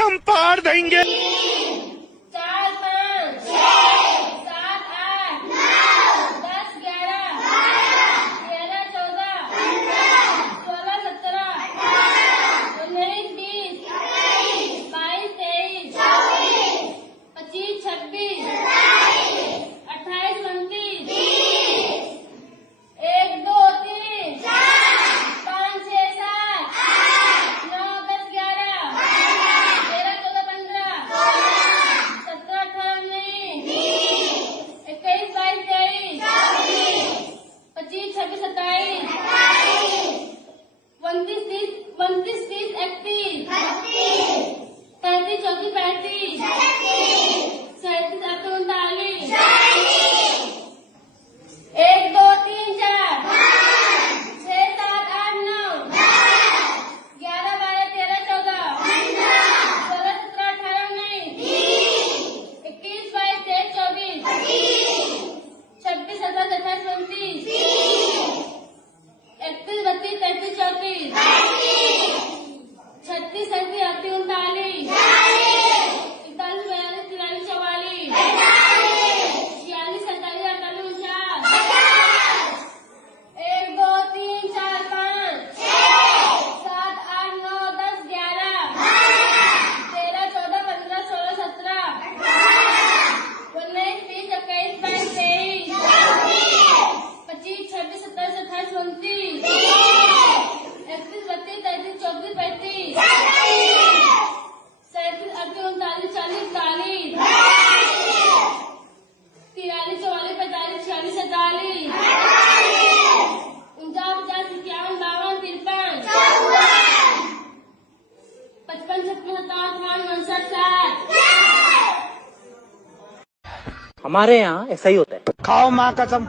एकदम पार देंगे। 4 5 6 7 8 9 10 11 13 14 16 17 19 20 22 23 25 26 28 29 1 2 3 5 6 7 9 10 11 13 14 15 17 18 19 21 22 23 25 26 27 29 30 29 30 31 33 34 35 37 38 39 1 2 3 4 6 7 8 9 11 12 13 14 16 17 18 19 21 22 23 24 26 27 28 29 31 32 33 34 36 37 38 39 41 42 43 44 46 47 48 49 1 2 3 4 5 7 8 9 10 11 13 14 15 16 17 19 20 21 22 25 26 27 28 29 31 32 33 34 35 37 38 39 40 41 43 44 45 46 47 49 50 51 52 53 55 56 57 58 59 60 हमारे यहाँ ऐसा ही होता है। खाओ माँ कसम।